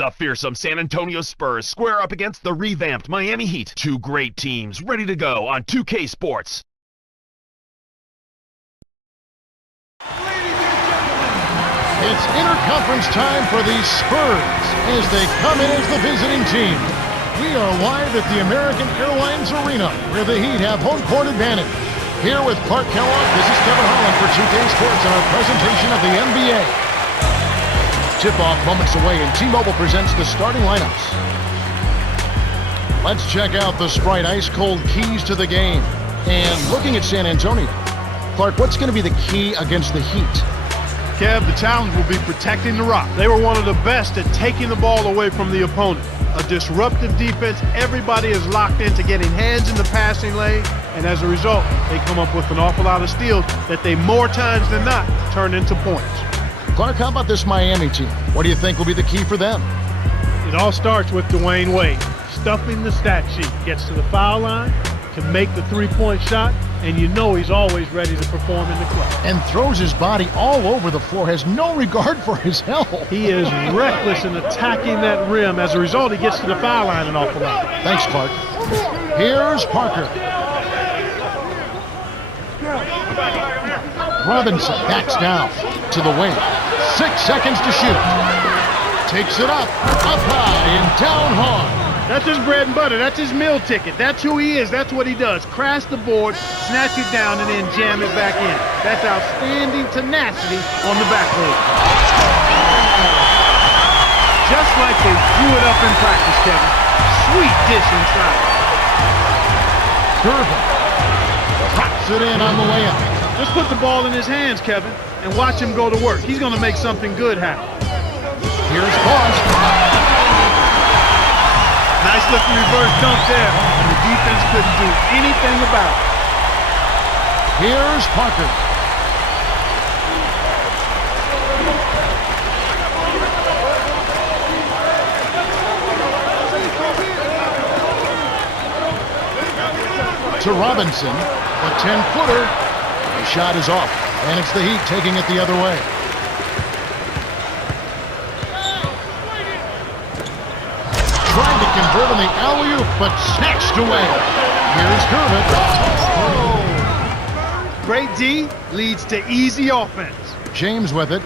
The fearsome San Antonio Spurs square up against the revamped Miami Heat. Two great teams ready to go on 2K Sports. It's interconference time for the Spurs as they come in as the visiting team. We are live at the American Airlines Arena where the Heat have home court advantage. Here with Clark Kellogg, this is Kevin Harlan for 2K Sports and our presentation of the NBA. Tip-off moments away and T-Mobile presents the starting lineups. Let's check out the Sprite ice-cold keys to the game. And looking at San Antonio, Clark, what's going to be the key against the Heat? Kev, the challenge will be protecting the rock. They were one of the best at taking the ball away from the opponent. A disruptive defense, everybody is locked into getting hands in the passing lane, and as a result, they come up with an awful lot of steals that they more times than not turn into points. Clark, how about this Miami team? What do you think will be the key for them? It all starts with Dwayne Wade. Stuffing the stat sheet, gets to the foul line, can make the three-point shot, and you know he's always ready to perform in the clutch. And throws his body all over the floor, has no regard for his health. He is reckless in attacking that rim. As a result, he gets to the foul line an awful lot. Thanks, Clark. Here's Parker. Robinson backs down to the wing. 6 seconds to shoot. Takes it up high and down hard. That's his bread and butter. That's his meal ticket. That's who he is. That's what he does. Crash the board, snatch it down, and then jam it back in. That's outstanding tenacity on the backboard. Just like they drew it up in practice, Kevin. Sweet dish inside. Curvin drops it in on the layup. Just put the ball in his hands, Kevin, and watch him go to work. He's going to make something good happen. Here's Bosch. Nice looking reverse dunk there, and the defense couldn't do anything about it. Here's Parker. To Robinson, a 10-footer. The shot is off, and it's the Heat taking it the other way. Trying to convert on the alley-oop, but snatched away. Here's Curvin. Great D leads to easy offense. James with it.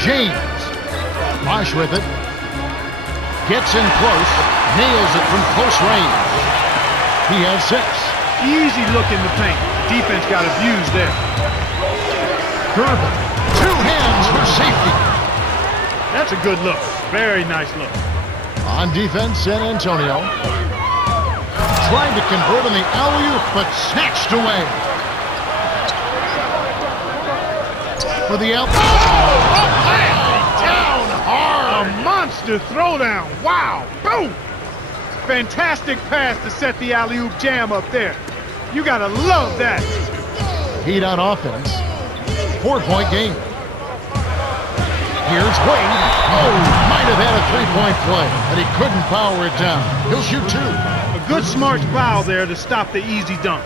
James. Bosch with it. Gets in close. Nails it from close range. He has 6. Easy look in the paint. Defense got abused there. Curvin. 2 hands for safety. That's a good look. Very nice look. On defense, San Antonio. Trying to convert on the alley-oop, but snatched away. For the out. Down hard. A monster throwdown. Wow. Boom. Fantastic pass to set the alley-oop jam up there. You got to love that. Heat on offense. 4-point game. Here's Wade. Oh, might have had a 3-point play, but he couldn't power it down. He'll shoot 2. A good smart foul there to stop the easy dunk.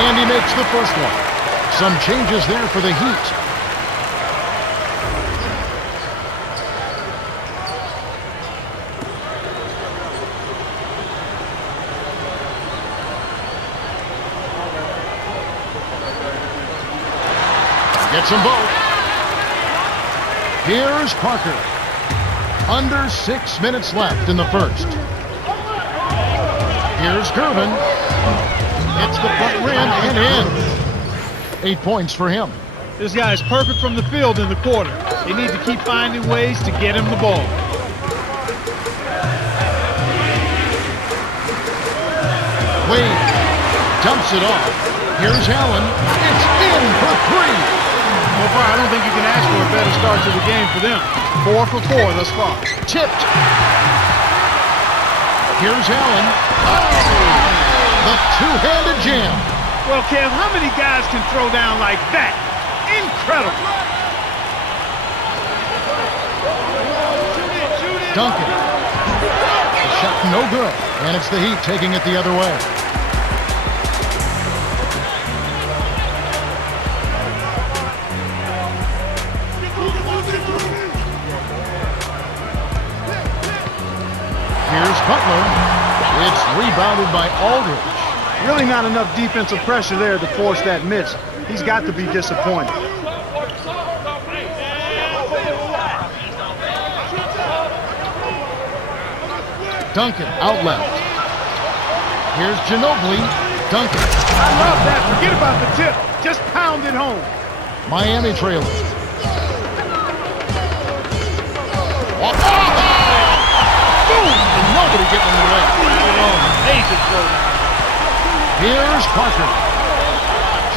And he makes the first one. Some changes there for the Heat. Gets them both. Here's Parker. Under 6 minutes left in the first. Here's Curvin. It's the front rim and in. 8 points for him. This guy is perfect from the field in the quarter. They need to keep finding ways to get him the ball. Wade dumps it off. Here's Allen. It's in for 3. So far, I don't think you can ask for a better start to the game for them. 4 for 4 thus far. Tipped. Here's Allen. Oh! The two-handed jam. Well, Kev, how many guys can throw down like that? Incredible. Duncan. The shot no good. And it's the Heat taking it the other way. Here's Butler. It's rebounded by Aldridge. Really not enough defensive pressure there to force that miss. He's got to be disappointed. Duncan out left. Here's Ginobili. Duncan. I love that. Forget about the tip. Just pound it home. Miami trailing. Boom! And nobody getting in the way. Amazing throw. Here's Parker.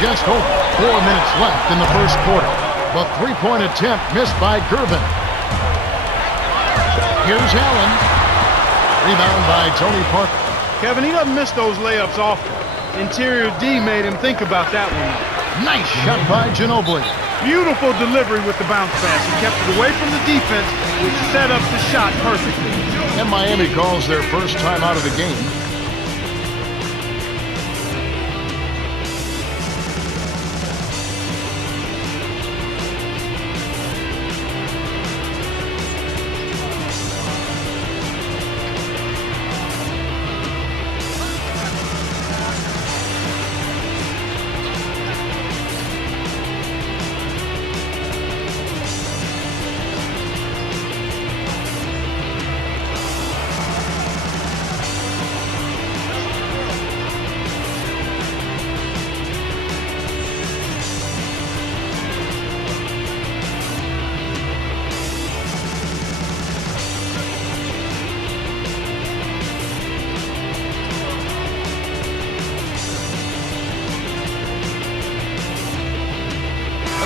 Just over 4 minutes left in the first quarter. The three-point attempt missed by Gervin. Here's Allen. Rebound by Tony Parker. Kevin, he doesn't miss those layups often. Interior D made him think about that one. Nice shot by Ginobili. Beautiful delivery with the bounce pass. He kept it away from the defense, which set up the shot perfectly. And Miami calls their first time out of the game.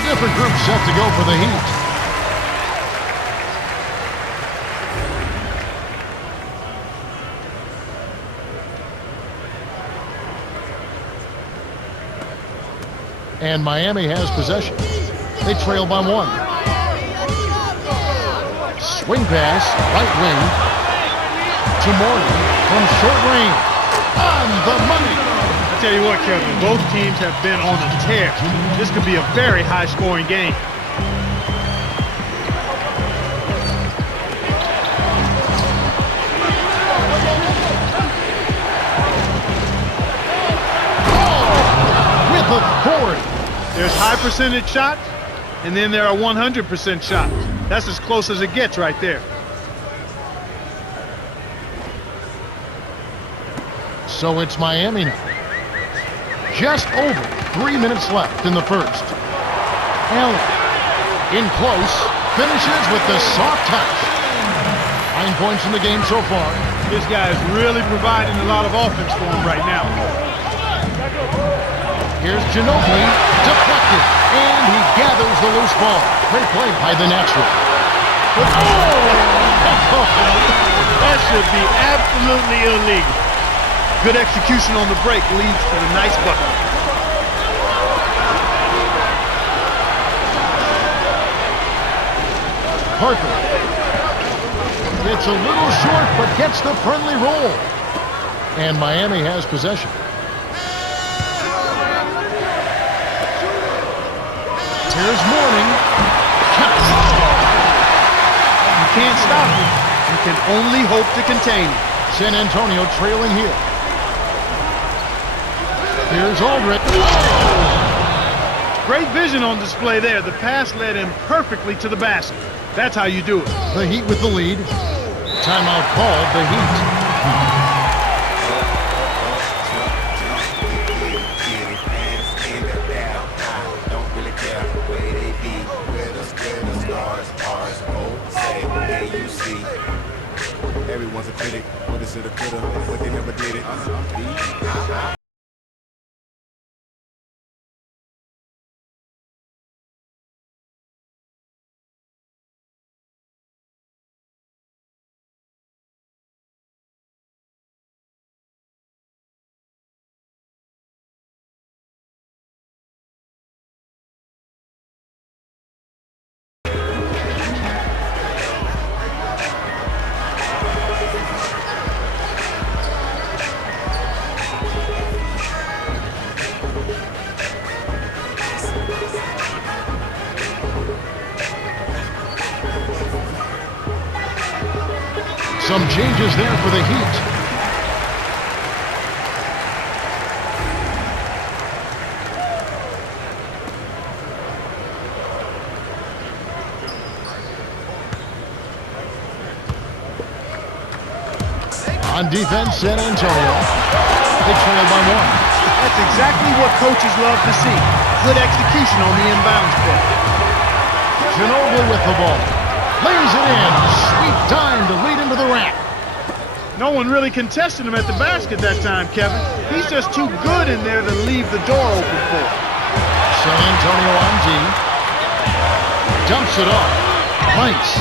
Different group set to go for the Heat. And Miami has possession. They trail by 1. Swing pass, right wing to Morgan from short range. On the money. I tell you what, Kevin, both teams have been on a tear. This could be a very high-scoring game. With authority. There's high percentage shots, and then there are 100% shots. That's as close as it gets right there. So it's Miami now. Just over 3 minutes left in the first. Allen in close, finishes with the soft touch. 9 points in the game so far. This guy is really providing a lot of offense for him right now. Here's Ginobili, deflected, and he gathers the loose ball. Great play by the natural. That should be absolutely illegal. Good execution on the break leads to the nice bucket. Parker. It's a little short, but gets the friendly roll. And Miami has possession. Here's Mourning. You can't stop him. You can only hope to contain him. San Antonio trailing here. Here's Aldridge. Great vision on display there. The pass led him perfectly to the basket. That's how you do it. The Heat with the lead. Timeout called the Heat. Everyone's a critic, what is it a coulda, but they never did it. Some changes there for the Heat. On defense, San Antonio. They trail by 1. That's exactly what coaches love to see. Good execution on the inbounds play. Ginobili with the ball. Lays it in. Sweet time to lead into the rack. No one really contested him at the basket that time, Kevin. He's just too good in there to leave the door open for him. San Antonio on D. Dumps it off. Nice.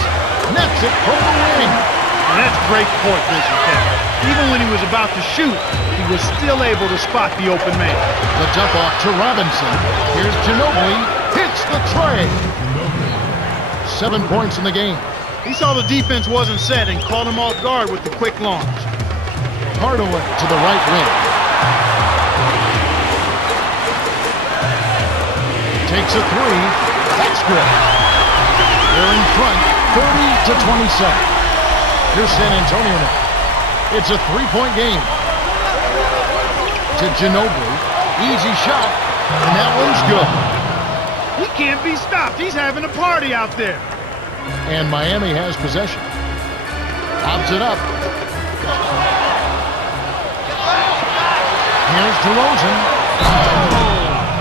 Nets it from the wing. And that's great court vision, Kevin. Even when he was about to shoot, he was still able to spot the open man. The dump off to Robinson. Here's Ginobili. Hits the tray. 7 points in the game. He saw the defense wasn't set and caught him off guard with the quick launch. Hardaway to the right wing. Takes a 3. That's good. They're in front, 30-27. Here's San Antonio now. It's a 3-point game. To Ginobili. Easy shot. And that one's good. He can't be stopped. He's having a party out there. And Miami has possession. Lobs it up. Here's DeRozan.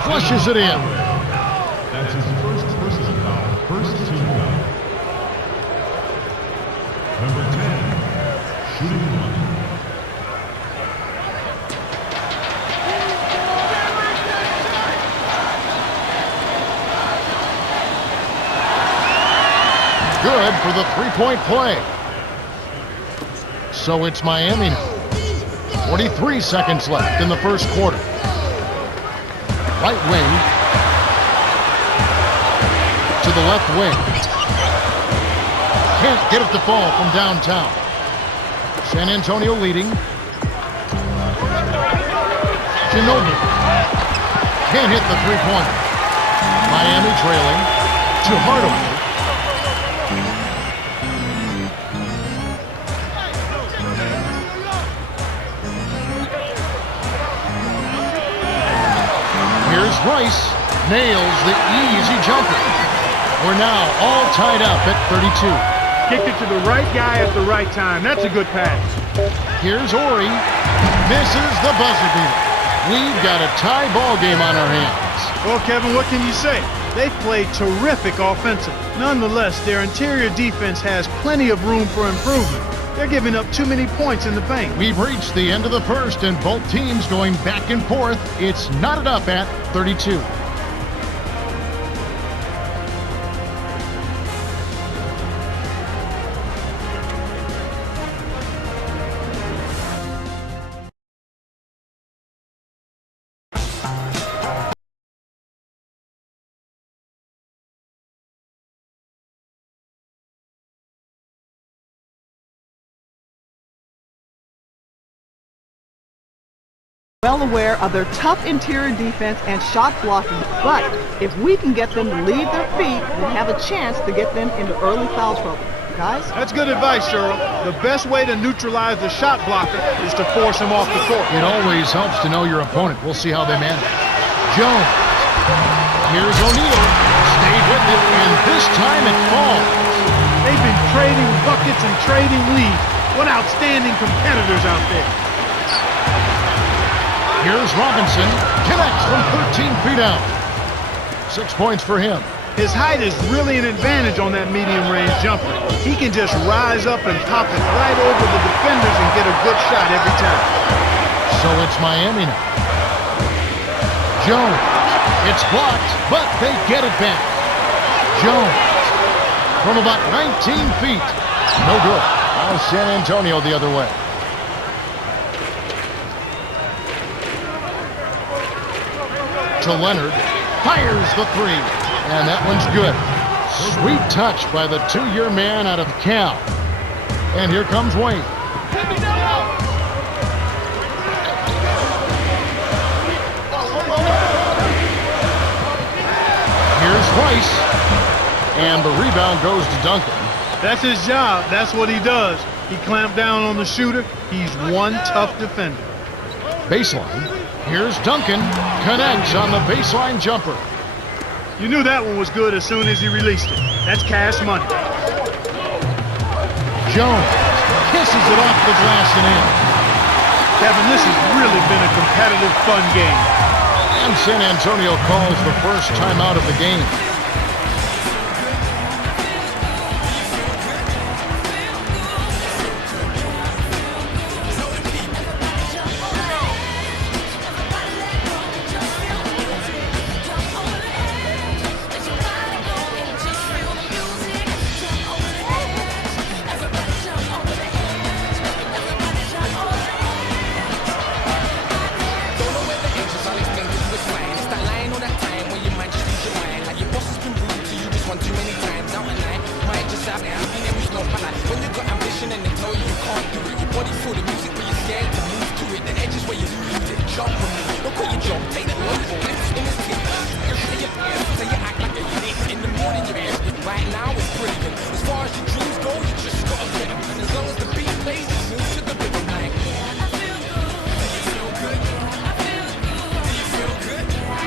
Flushes it in. That's his first personal foul. First team foul. Number 10, shooting 1. Good for the 3-point play. So it's Miami now. 43 seconds left in the first quarter. Right wing to the left wing. Can't get it to fall from downtown. San Antonio leading. Ginobili can't hit the 3-pointer. Miami trailing to Hardaway. Here's Rice, nails the easy jumper. We're now all tied up at 32. Kicked it to the right guy at the right time. That's a good pass. Here's Ori, misses the buzzer beater. We've got a tie ball game on our hands. Well, Kevin, what can you say? They've played terrific offensively. Nonetheless, their interior defense has plenty of room for improvement. They're giving up too many points in the paint. We've reached the end of the first, and both teams going back and forth. It's knotted up at 32. Well aware of their tough interior defense and shot blocking, but if we can get them to leave their feet, we have a chance to get them into early foul trouble. Guys? That's good advice, Cheryl. The best way to neutralize the shot blocker is to force him off the court. It always helps to know your opponent. We'll see how they manage. Jones. Here's O'Neal. Stayed with it, and this time it falls. They've been trading buckets and trading leads. What outstanding competitors out there. Here's Robinson. Connects from 13 feet out. 6 points for him. His height is really an advantage on that medium-range jumper. He can just rise up and pop it right over the defenders and get a good shot every time. So it's Miami now. Jones. It's blocked, but they get it back. Jones. From about 19 feet. No good. Now San Antonio the other way. To Leonard, fires the 3, and that one's good. Sweet touch by the 2-year man out of Cal. And here comes Wayne. Here's Rice, and the rebound goes to Duncan. That's his job. That's what he does. He clamped down on the shooter. He's one tough defender. Baseline. Here's Duncan. Connects on the baseline jumper. You knew that one was good as soon as he released it. That's cash money. Jones kisses it off the glass and in. Kevin, this has really been a competitive, fun game. And San Antonio calls the first timeout of the game.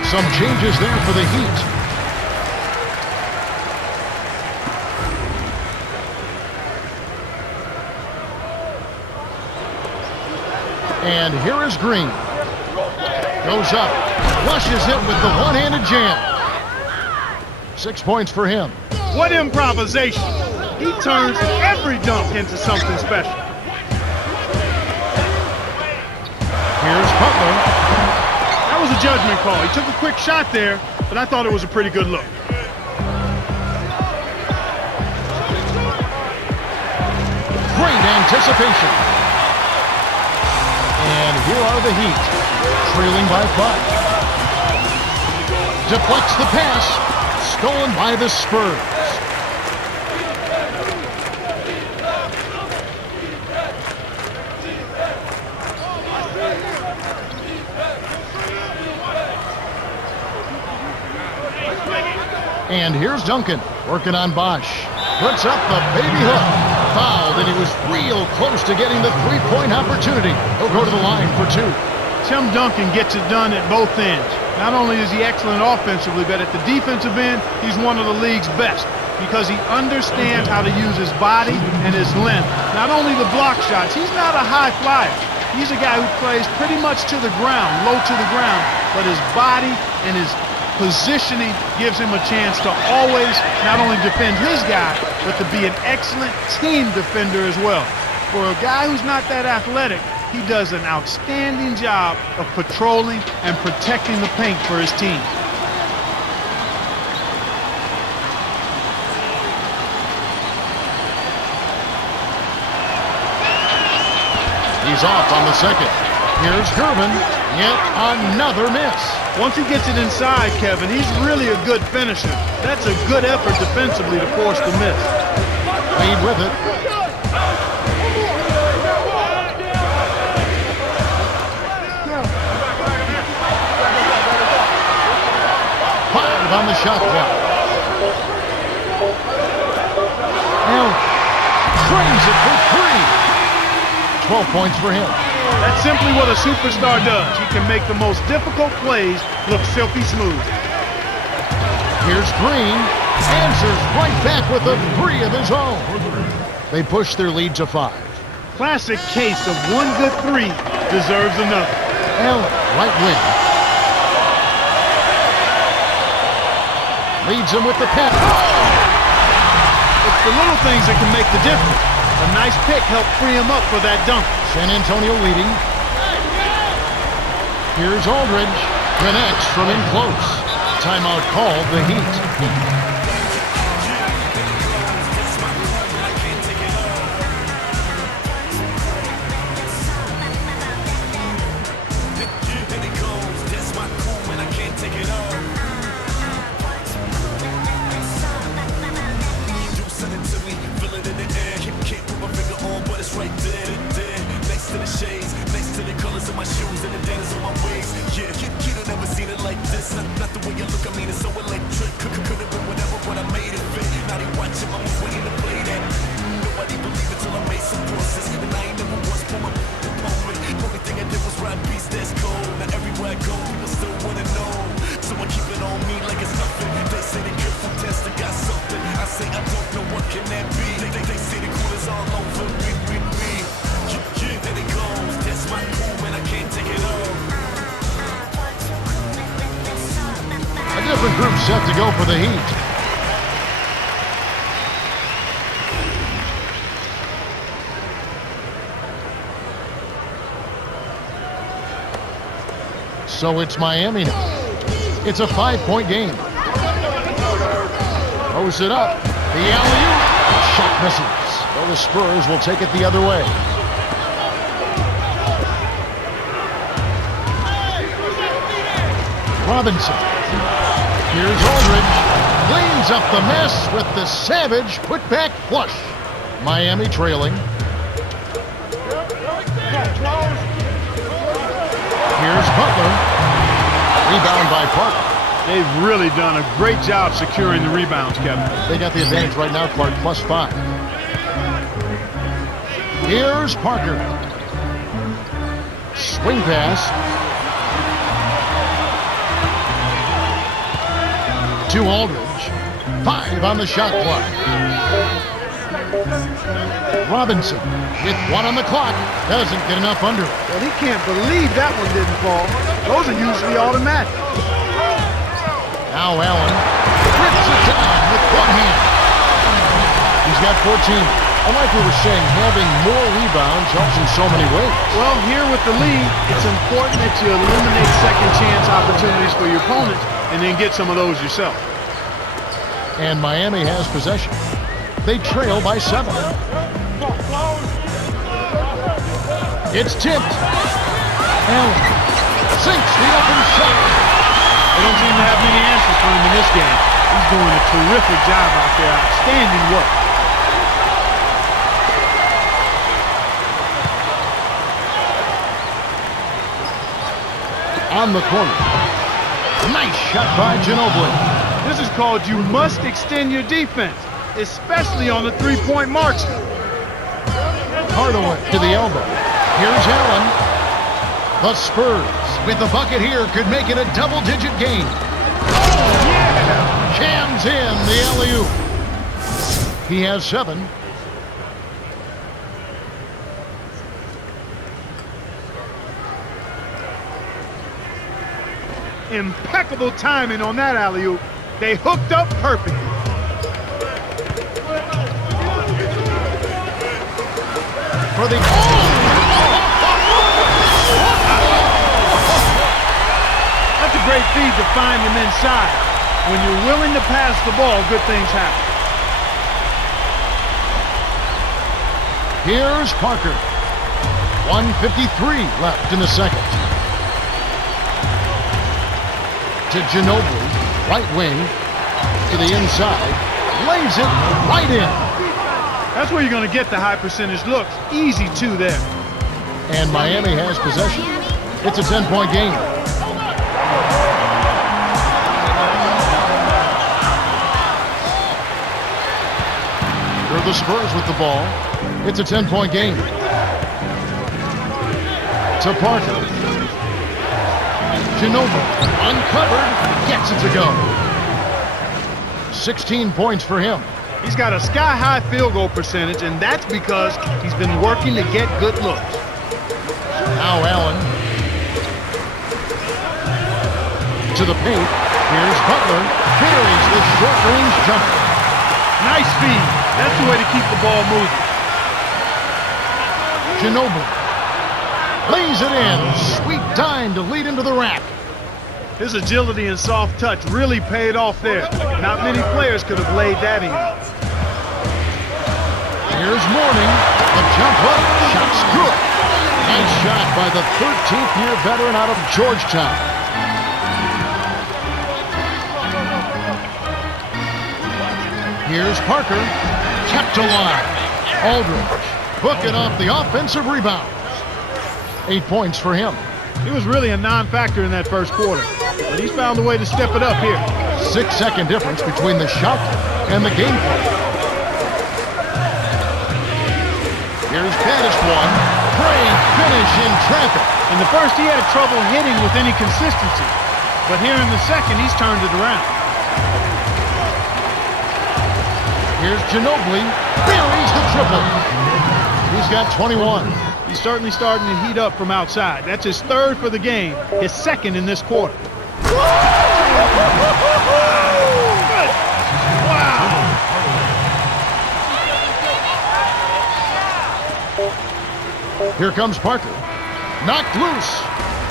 Some changes there for the Heat. And here is Green. Goes up, flushes it with the one-handed jam. 6 points for him. What improvisation. He turns every dunk into something special. Here's Butler. That was a judgment call. He took a quick shot there, but I thought it was a pretty good look. Great anticipation. And here are the Heat, trailing by 5. Deflects the pass, stolen by the Spurs. And here's Duncan, working on Bosch. Puts up the baby hook. Fouled, and he was real close to getting the three-point opportunity. He'll go to the line for 2. Tim Duncan gets it done at both ends. Not only is he excellent offensively, but at the defensive end, he's one of the league's best because he understands how to use his body and his length. Not only the block shots, he's not a high flyer. He's a guy who plays pretty much to the ground, low to the ground, but his body and his positioning gives him a chance to always not only defend his guy, but to be an excellent team defender as well. For a guy who's not that athletic, he does an outstanding job of patrolling and protecting the paint for his team. He's off on the second. Here's Gervin. Yet another miss. Once he gets it inside, Kevin, he's really a good finisher. That's a good effort defensively to force the miss. Lead with it. Five on the shot clock. Now trains it for 3. 12 points for him. That's simply what a superstar does. He can make the most difficult plays look silky smooth. Here's Green. Answers right back with a 3 of his own. They push their lead to 5. Classic case of one good 3 deserves another. Allen, right wing. Leads him with the pass. It's the little things that can make the difference. A nice pick helped free him up for that dunk. San Antonio leading. Here's Aldridge. Connects from in close. Timeout called the Heat. Not the way you look, I mean, it's so electric. Could've been different group set to go for the Heat. So it's Miami now. It's a 5-point game. Throws it up. The alley-oop. Shot misses. So the Spurs will take it the other way. Robinson. Here's Aldridge. Cleans up the mess with the savage put-back flush. Miami trailing. Here's Butler. Rebound by Parker. They've really done a great job securing the rebounds, Kevin. They got the advantage right now, Clark, +5. Here's Parker. Swing pass. To Aldridge. 5 on the shot clock. Robinson with 1 on the clock. Doesn't get enough under it. Well, he can't believe that one didn't fall. Those are usually automatic. Now Allen rips it down with one hand. He's got 14. And like we were saying, having more rebounds helps in so many ways. Well, here with the lead, it's important that you eliminate second chance opportunities for your opponents and then get some of those yourself. And Miami has possession. They trail by 7. It's tipped. Allen sinks the open shot. They don't seem to have many answers for him in this game. He's doing a terrific job out there. Outstanding work. On the corner. Nice shot by Ginobili. This is called you must extend your defense, especially on the three-point marks. Hardaway to the elbow. Here's Allen. The Spurs, with the bucket here, could make it a double-digit game. Jams in the alley-oop. He has 7. Impeccable timing on that alley-oop. They hooked up perfectly. For the That's a great feed to find them inside. When you're willing to pass the ball, good things happen. Here's Parker. 1:53 left in the second. To Ginobili, right wing, to the inside, lays it right in. That's where you're going to get the high percentage looks. Easy 2 there. And Miami has possession. It's a 10-point game. They're the Spurs with the ball. It's a 10-point game. To Parker. Ginobili, uncovered, gets it to go. 16 points for him. He's got a sky-high field goal percentage, and that's because he's been working to get good looks. Now Allen. To the paint. Here's Butler. Buries the short-range jumper. Nice feed. That's the way to keep the ball moving. Ginobili lays it in. Sweet dime to lead into the rack. His agility and soft touch really paid off there. Not many players could have laid that in. Here's Mourning. The jump up. Shot's good. Nice shot by the 13th-year veteran out of Georgetown. Here's Parker. Kept alive. Aldridge hooking off the offensive rebound. 8 points for him. He was really a non-factor in that first quarter, but he's found a way to step it up here. 6-second difference between the shot and the game play. Here's Pettis one. Great finish in traffic. In the first, he had trouble hitting with any consistency, but here in the second, he's turned it around. Here's Ginobili. Buries the triple. He's got 21. He's certainly starting to heat up from outside. That's his 3rd for the game, his 2nd in this quarter. Here comes Parker. Knocked loose.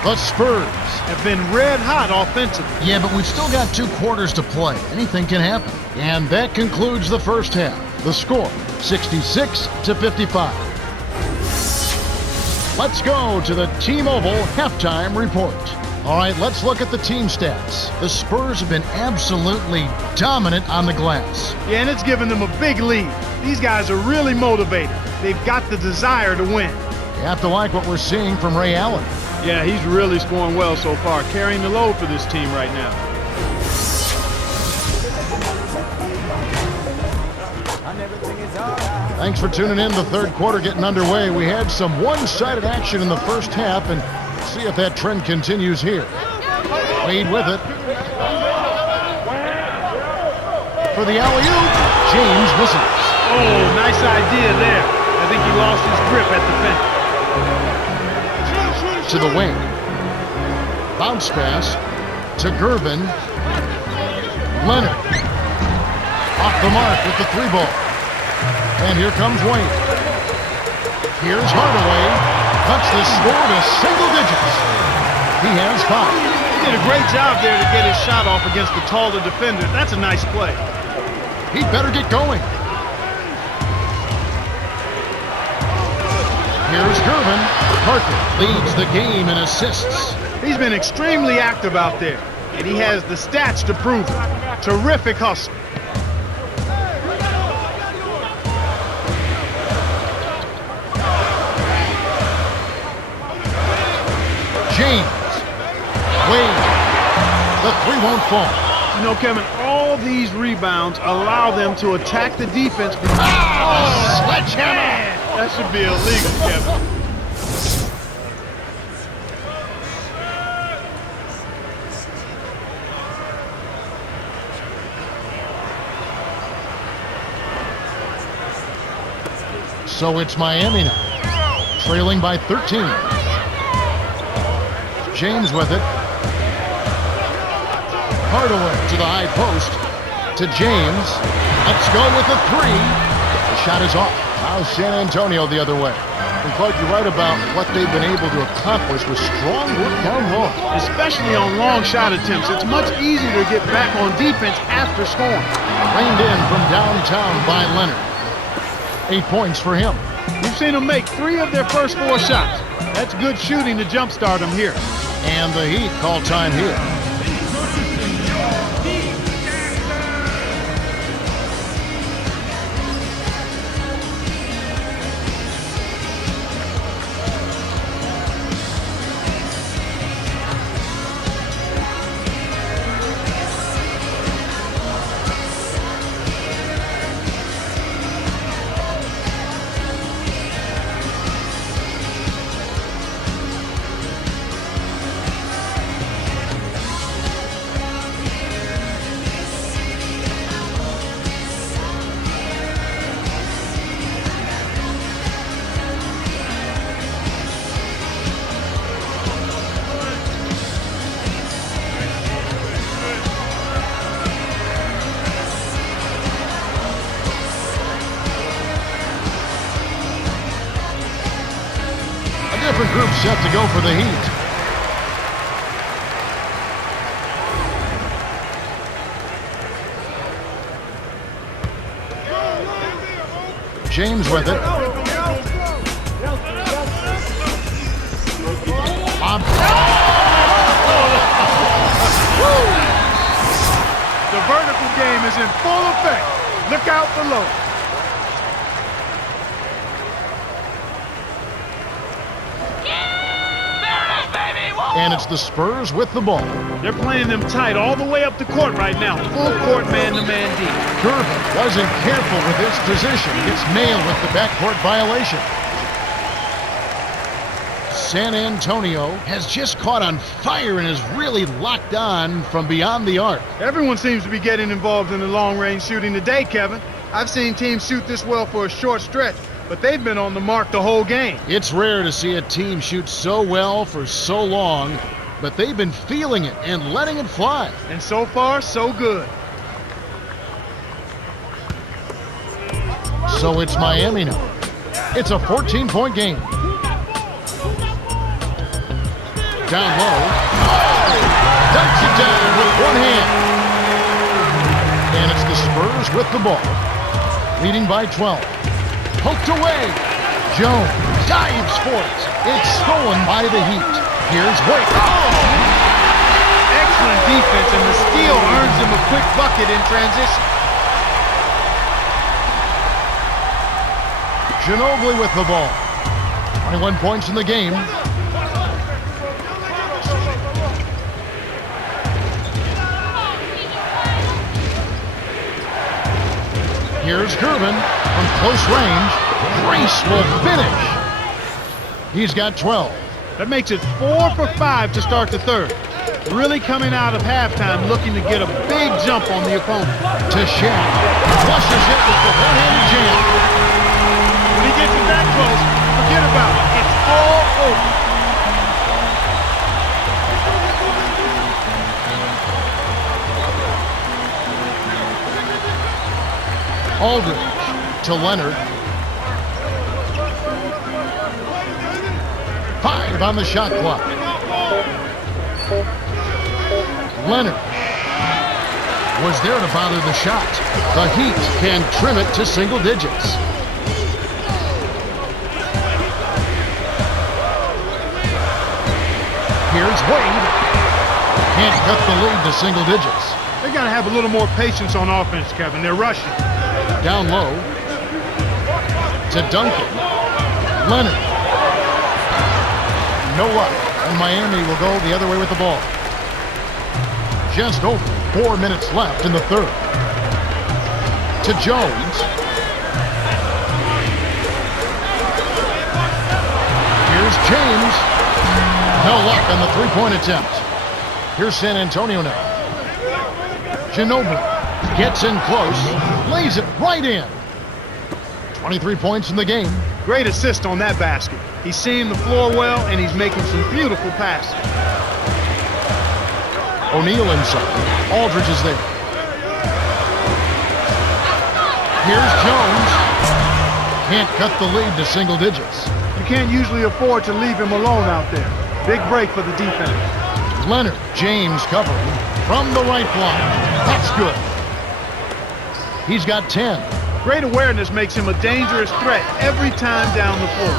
The Spurs have been red hot offensively. Yeah, but we've still got 2 quarters to play. Anything can happen. And that concludes the first half. The score, 66-55. Let's go to the T-Mobile halftime report. All right, let's look at the team stats. The Spurs have been absolutely dominant on the glass. Yeah, and it's given them a big lead. These guys are really motivated. They've got the desire to win. You have to like what we're seeing from Ray Allen. Yeah, he's really scoring well so far, carrying the load for this team right now. Thanks for tuning in. The third quarter getting underway. We had some one-sided action in the first half, and see if that trend continues here. Wade with it. For the alley-oop, James misses. Oh, nice idea there. I think he lost his grip at the fence. To the wing. Bounce pass to Gervin. Leonard. Off the mark with the 3-ball. And here comes Wayne. Here's Hardaway. Cuts the score to single digits. He has 5. He did a great job there to get his shot off against the taller defender. That's a nice play. He better get going. Here's Gervin. Parker leads the game in assists. He's been extremely active out there, and he has the stats to prove it. Terrific hustle. James. Wade. The 3 won't fall. You know, Kevin, all these rebounds allow them to attack the defense. Oh, sledgehammer! Man, that should be illegal, Kevin. So it's Miami now, trailing by 13. James with it. Hardaway to the high post. To James. Let's go with the 3. The shot is off. Now San Antonio the other way. And Clark, you're right about what they've been able to accomplish with strong work down low. Especially on long shot attempts. It's much easier to get back on defense after scoring. Reined in from downtown by Leonard. 8 points for him. We've seen them make 3 of their first 4 shots. That's good shooting to jumpstart them here. And the Heat call time here. Different group set to go for the Heat. James with it. The vertical game is in full effect. Look out below. And it's the Spurs with the ball. They're playing them tight all the way up the court right now. Full court man-to-man D. Gervin wasn't careful with his position. Gets nailed with the backcourt violation. San Antonio has just caught on fire and is really locked on from beyond the arc. Everyone seems to be getting involved in the long-range shooting today, Kevin. I've seen teams shoot this well for a short stretch, but they've been on the mark the whole game. It's rare to see a team shoot so well for so long. but they've been feeling it and letting it fly. And so far, so good. So it's Miami now. It's a 14-point game. Down low. Dunks it down with one hand. And it's the Spurs with the ball, leading by 12. Poked away. Jones dives for it. It's stolen by the Heat. Here's Wade. Excellent defense, and the steal earns him a quick bucket in transition. Ginobili with the ball. 21 points in the game. Here's Gervin from close range. Graceful finish. He's got 12. That makes it 4 for 5 to start the third. Really coming out of halftime looking to get a big jump on the opponent. To Shaq. Flushes it with the one-handed jam. When he gets it that close, forget about it. It's all over. Aldridge to Leonard. 5 on the shot clock. Leonard was there to bother the shot. The Heat can trim it to single digits. Here's Wade. Can't cut the lead to single digits. They got to have a little more patience on offense, Kevin. They're rushing. Down low to Duncan. Leonard. No luck, and Miami will go the other way with the ball. Just over 4 minutes left in the third. To Jones. Here's James. No luck on the three-point attempt. Here's San Antonio now. Ginobili gets in close, lays it right in. 23 points in the game. Great assist on that basket. He's seeing the floor well, and he's making some beautiful passes. O'Neal inside. Aldridge is there. Here's Jones. Can't cut the lead to single digits. You can't usually afford to leave him alone out there. Big break for the defense. Leonard, James covering from the right block. That's good. He's got 10. Great awareness makes him a dangerous threat every time down the floor.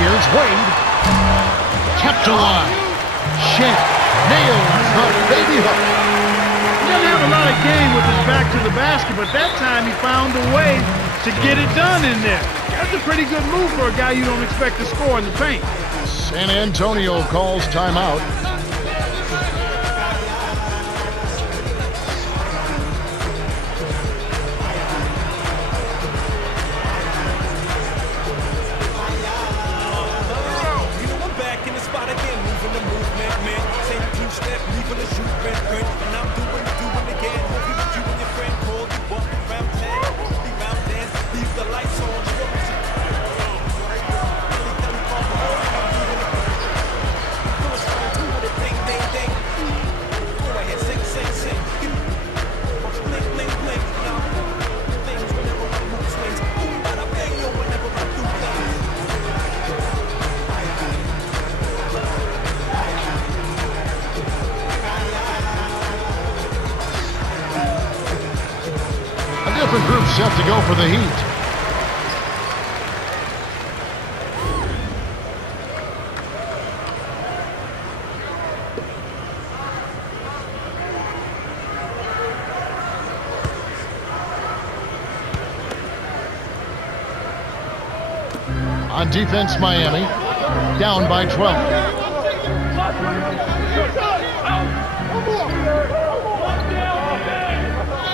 Here's Wade. Kept alive. Shaq nails the baby hook. He doesn't have a lot of game with his back to the basket, but that time he found a way to get it done in there. That's a pretty good move for a guy you don't expect to score in the paint. San Antonio calls timeout. Different groups set to go for the Heat. On defense, Miami down by 12.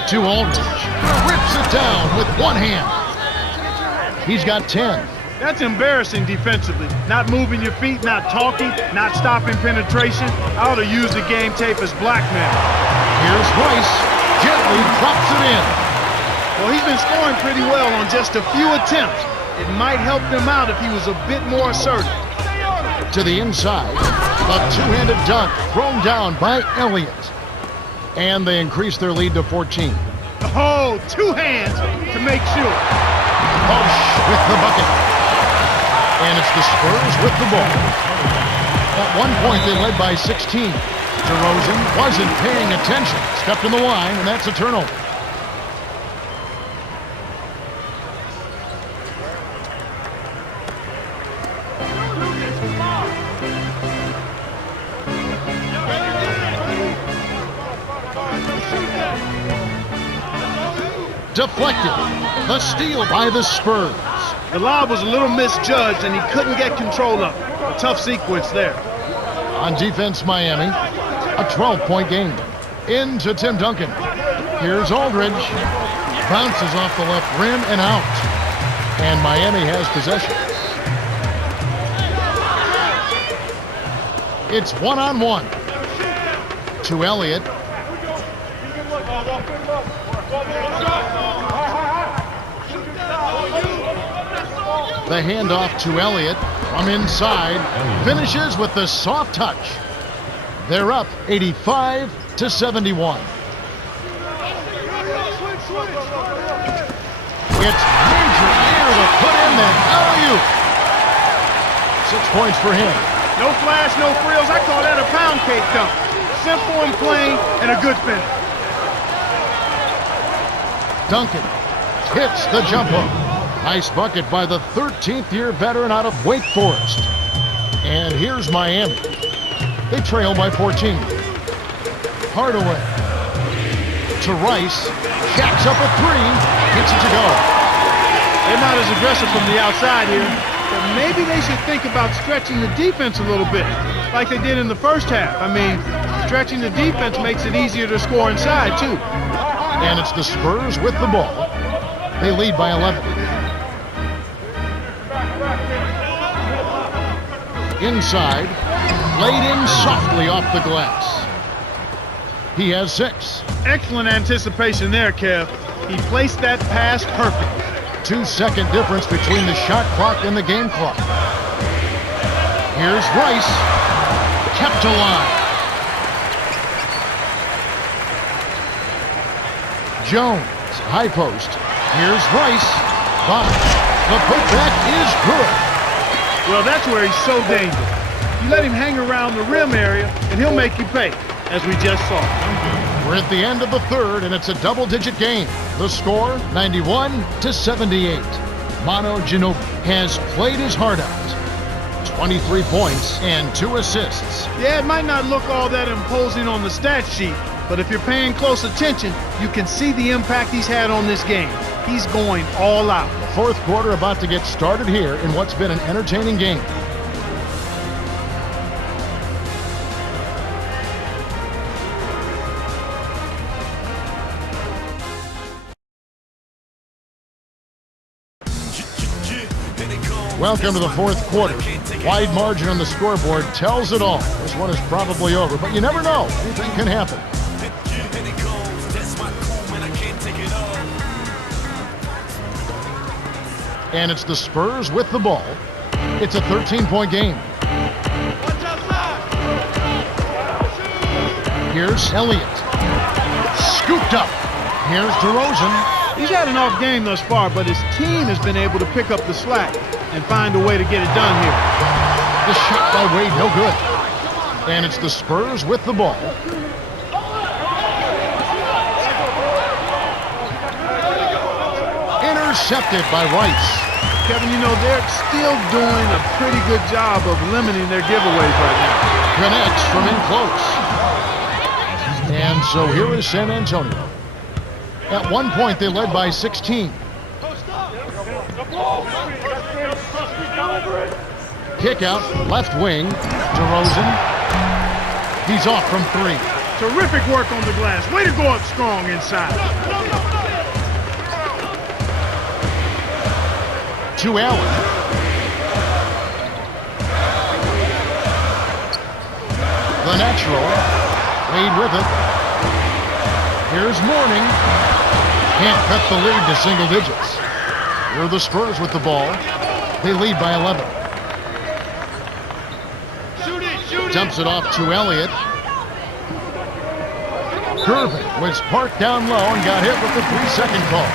To Aldridge. Rips it down with one hand. He's got 10. That's embarrassing defensively. Not moving your feet, not talking, not stopping penetration. I ought to use the game tape as blackmail. Here's Rice. Gently drops it in. Well, he's been scoring pretty well on just a few attempts. It might help them out if he was a bit more assertive. To the inside, a two-handed dunk thrown down by Elliott. And they increase their lead to 14. Oh, two hands to make sure. Bush with the bucket. And it's the Spurs with the ball. At one point, they led by 16. DeRozan wasn't paying attention. Stepped in the line, and that's a turnover. Deflected. The steal by the Spurs. The lob was a little misjudged, and he couldn't get control of it. A tough sequence there. On defense, Miami, a 12-point game. Into Tim Duncan. Here's Aldridge. Bounces off the left rim and out. And Miami has possession. It's one-on-one. To Elliott. The handoff to Elliott from inside. Finishes with the soft touch. They're up 85-71. It's major here to put in that alley-oop. 6 points for him. No flash, no frills. I call that a pound cake dunk. Simple and plain and a good finish. Duncan hits the jump hook. Nice bucket by the 13th-year veteran out of Wake Forest. And here's Miami. They trail by 14. Hardaway to Rice. Jacks up a three. Gets it to go. They're not as aggressive from the outside here, but maybe they should think about stretching the defense a little bit, like they did in the first half. I mean, stretching the defense makes it easier to score inside, too. And it's the Spurs with the ball. They lead by 11. Inside, laid in softly off the glass. He has 6. Excellent anticipation there, Kev. He placed that pass perfect. 2-second difference between the shot clock and the game clock. Here's Rice. Kept alive. Jones, high post. Here's Rice. Box. The putback is good. Well, that's where he's so dangerous. You let him hang around the rim area, and he'll make you pay, as we just saw. We're at the end of the third, and it's a double-digit game. The score, 91-78. Manu Ginobili has played his heart out. 23 points and 2 assists. Yeah, it might not look all that imposing on the stat sheet, but if you're paying close attention, you can see the impact he's had on this game. He's going all out. Fourth quarter about to get started here in what's been an entertaining game. Welcome to the fourth quarter. Wide margin on the scoreboard tells it all. This one is probably over, but you never know. Anything can happen. And it's the Spurs with the ball. It's a 13-point game. Here's Elliott. Scooped up. Here's DeRozan. He's had an off game thus far, but his team has been able to pick up the slack and find a way to get it done here. The shot by Wade, no good. And it's the Spurs with the ball. Intercepted by Rice. Kevin, you know, they're still doing a pretty good job of limiting their giveaways right now. Connects from in close. And so here is San Antonio. At one point, they led by 16. Kick out, left wing. DeRozan. He's off from 3. Terrific work on the glass. Way to go up strong inside. To Allen. The natural. Wade with it. Here's Mourning. can't cut the lead to single digits. Here are the Spurs with the ball. They lead by 11. Dumps it off to Elliott. Gervin was parked down low and got hit with the 3-second call.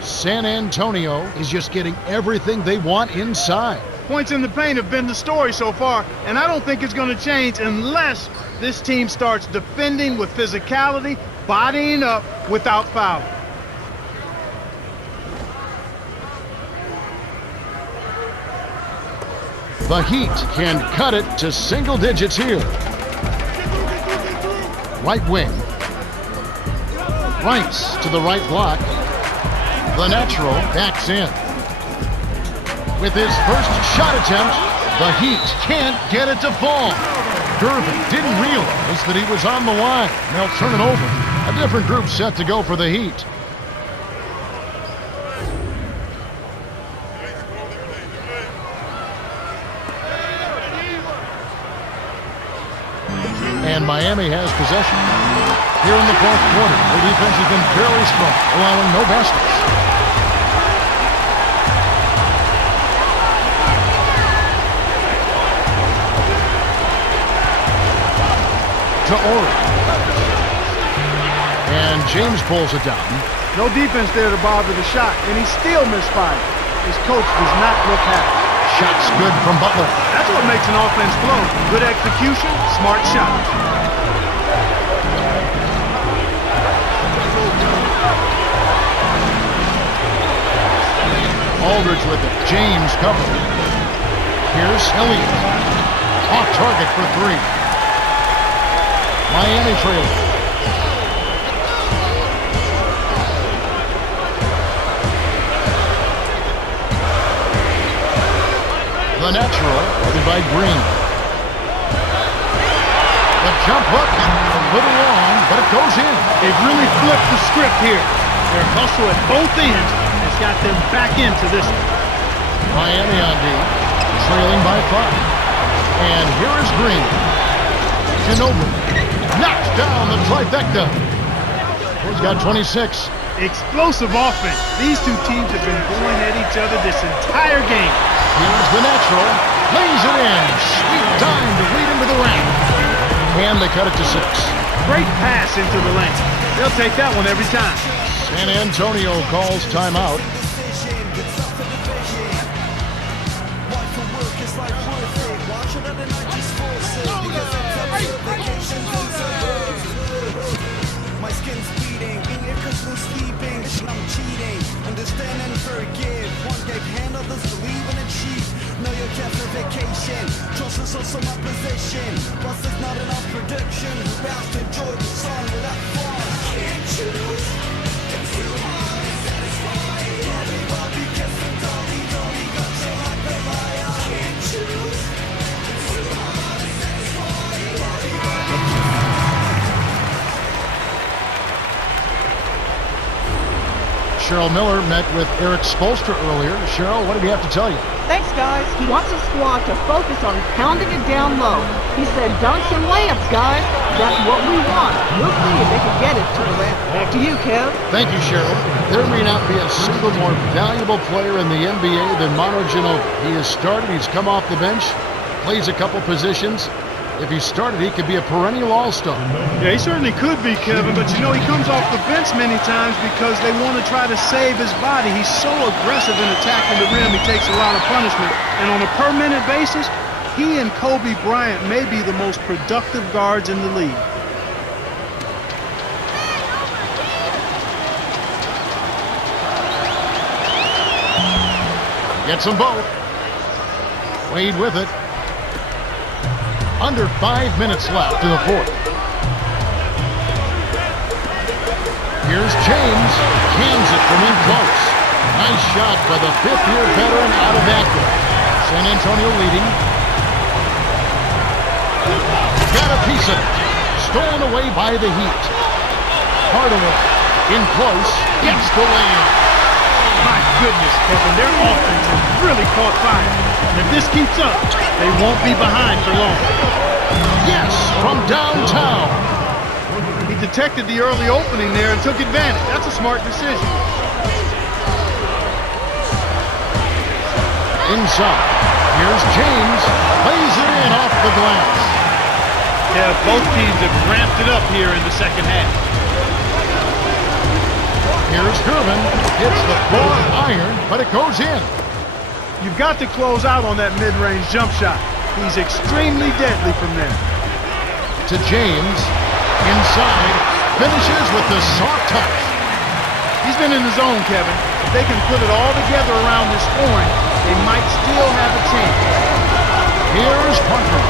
San Antonio is just getting everything they want inside. Points in the paint have been the story so far, and I don't think it's going to change unless this team starts defending with physicality, bodying up without fouling. The Heat can cut it to single digits here. Right wing. Rice to the right block. The natural backs in. With his first shot attempt, the Heat can't get it to fall. Gervin didn't realize that he was on the line. They'll turn it over. A different group set to go for the Heat. And Miami has possession. Here in the fourth quarter, their defense has been fairly strong, allowing no baskets. To Ori. And James pulls it down. No defense there to bother the shot, and he still misfired. His coach does not look happy. Shot's good from Butler. That's what makes an offense flow. Good execution, smart shots. Aldridge with it. James covered. Here's Elliott. Off target for three. Miami trailing. The natural, guarded by Green. The jump hook, a little long, but it goes in. They've really flipped the script here. Their hustle at both ends has got them back into this one. Miami on D, trailing by 5. And here is Green. Ginobili knocks down the trifecta. He's got 26. Explosive offense. These two teams have been going at each other this entire game. Here's the natural. Lays it in. Sweet time to lead into the rack. And they cut it to 6. Great pass into the lane. They'll take that one every time. San Antonio calls timeout. My skin's bleeding, because I'm sleeping, I'm cheating. Understand and forgive. One gave hand, others believe and achieve. Know your justification. Trust is also my position. Plus it's not enough prediction. We're about to enjoy the song without fun. Can't choose. It's too hard to satisfy. Everybody gets the dolly, got you like a liar. Can't choose. It's too hard to satisfy. Cheryl Miller met with Eric Spoelstra earlier. Cheryl, what did he have to tell you? Thanks, guys. He wants his squad to focus on pounding it down low. He said, dunks and layups, guys. That's what we want. We'll see if they can get it to the rim. Back to you, Kev. Thank you, Cheryl. There may not be a single more valuable player in the NBA than Manu Ginobili. He has started, he's come off the bench, plays a couple positions. If he started, he could be a perennial all-star. Yeah, he certainly could be, Kevin, but you know, he comes off the bench many times because they want to try to save his body. He's so aggressive in attacking the rim, he takes a lot of punishment. And on a per-minute basis, he and Kobe Bryant may be the most productive guards in the league. Gets them both. Wade with it. Under 5 minutes left in the fourth. Here's James. Cans it from in close. Nice shot by the fifth-year veteran out of Akron. San Antonio leading. Got a piece of it. Stolen away by the Heat. Hardaway in close. Gets the lay-in. My goodness, Kevin, their offense has really caught fire. And if this keeps up, they won't be behind for long. Yes, from downtown. He detected the early opening there and took advantage. That's a smart decision. Inside. Here's James. Lays it in off the glass. Yeah, both teams have ramped it up here in the second half. Here's Gervin. Hits the floor iron, but it goes in. You've got to close out on that mid-range jump shot. He's extremely deadly from there. To James. Inside. Finishes with the soft touch. He's been in the zone, Kevin. If they can put it all together around his scoring, they might still have a chance. Here's Parker.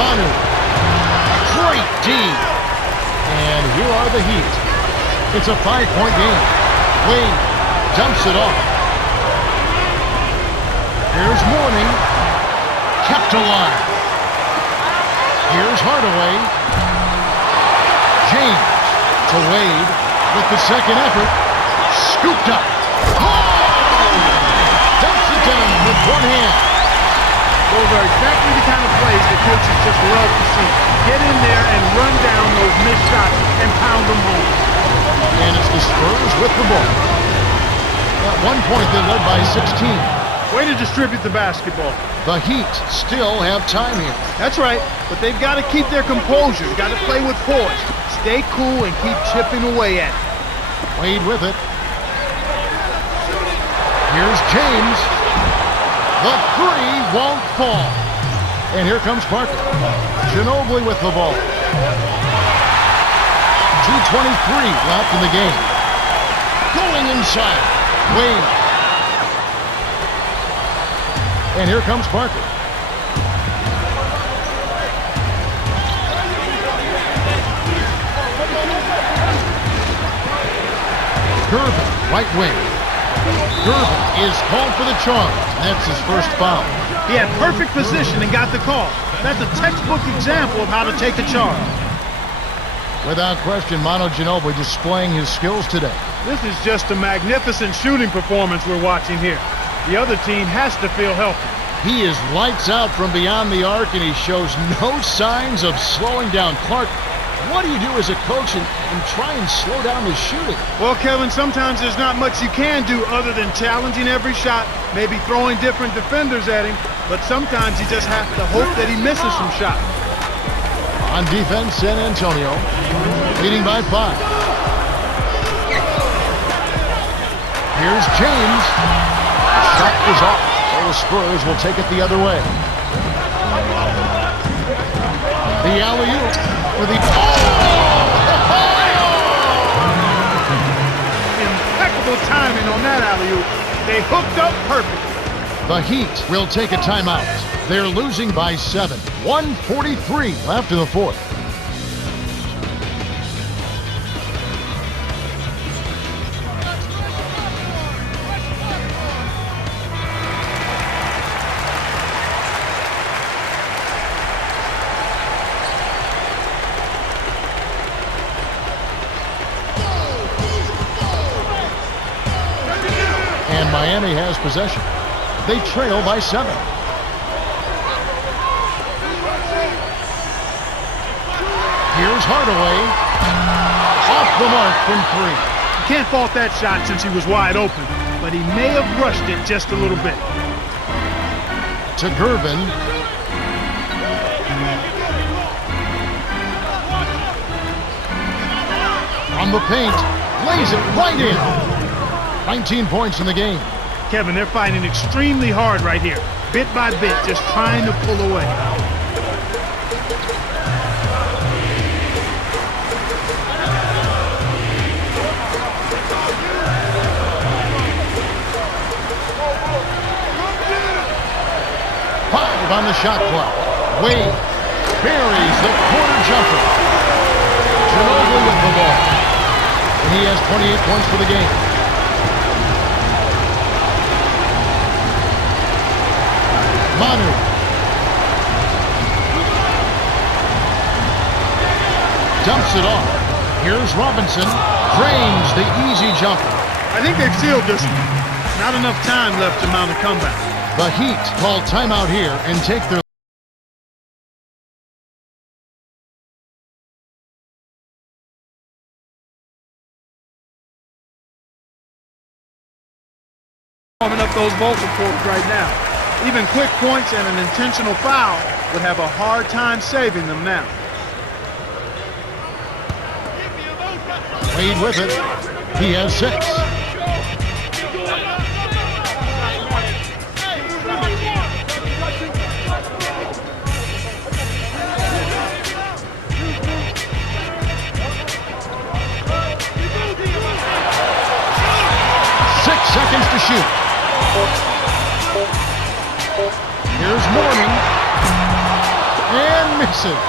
Manu. Great D. And here are the Heat. It's a 5-point game. Wade dumps it off. Here's Mourning. Kept alive. Here's Hardaway. James to Wade with the second effort. Scooped up. Dumps it down with one hand. Those are exactly the kind of plays that coaches just love to see. Get in there and run down those missed shots and pound them home. And it's the Spurs with the ball. At one point, they led by 16. Way to distribute the basketball. The Heat still have time here. That's right, but they've got to keep their composure. Got to play with poise. Stay cool and keep chipping away at it. Wade with it. Here's James. The three won't fall. And here comes Parker. Ginobili with the ball. 2:23 left in the game. Going inside. Wade. And here comes Parker. Gervin, right wing. Gervin is called for the charge. That's his first foul. He had perfect position and got the call. That's a textbook example of how to take a charge. Without question, Manu Ginobili displaying his skills today. This is just a magnificent shooting performance we're watching here. The other team has to feel healthy. He is lights out from beyond the arc, and he shows no signs of slowing down. Clark, what do you do as a coach and try and slow down his shooting? Well, Kevin, sometimes there's not much you can do other than challenging every shot, maybe throwing different defenders at him, but sometimes you just have to hope that he misses some shots. On defense, San Antonio, leading by 5. Here's James. Shot is off. So the Spurs will take it the other way. The alley-oop for the... Impeccable timing on that alley-oop. They hooked up perfect. The Heat will take a timeout. They're losing by 7. 1:43 left in the fourth. And Miami has possession. They trail by 7. Here's Hardaway. Off the mark from 3. You can't fault that shot since he was wide open, but he may have rushed it just a little bit. To Gervin. On the paint. Lays it right in. 19 points in the game. Kevin, they're fighting extremely hard right here. Bit by bit, just trying to pull away. On the shot clock. Wade buries the corner jumper. Ginobili with the ball. And he has 28 points for the game. Manu. Dumps it off. Here's Robinson. Frames the easy jumper. I think they've sealed this one. Not enough time left to mount a comeback. The Heat call timeout here and take their warming up those vocal cords right now. Even quick points and an intentional foul would have a hard time saving them now. Wade with it. He has 6. Seconds to shoot. Here's Mourning. And misses.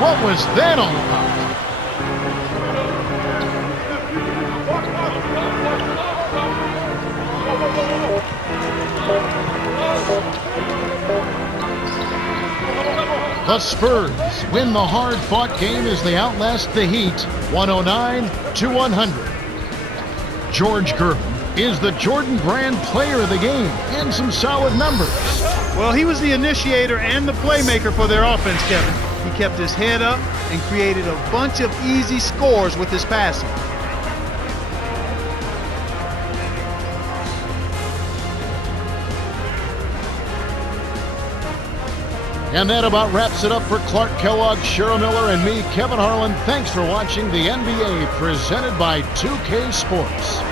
What was that all about? The Spurs win the hard-fought game as they outlast the Heat 109-100. George Gervin is the Jordan Brand player of the game, and some solid numbers. Well, he was the initiator and the playmaker for their offense, Kevin. He kept his head up and created a bunch of easy scores with his passing. And that about wraps it up for Clark Kellogg, Cheryl Miller, and me, Kevin Harlan. Thanks for watching the NBA presented by 2K Sports.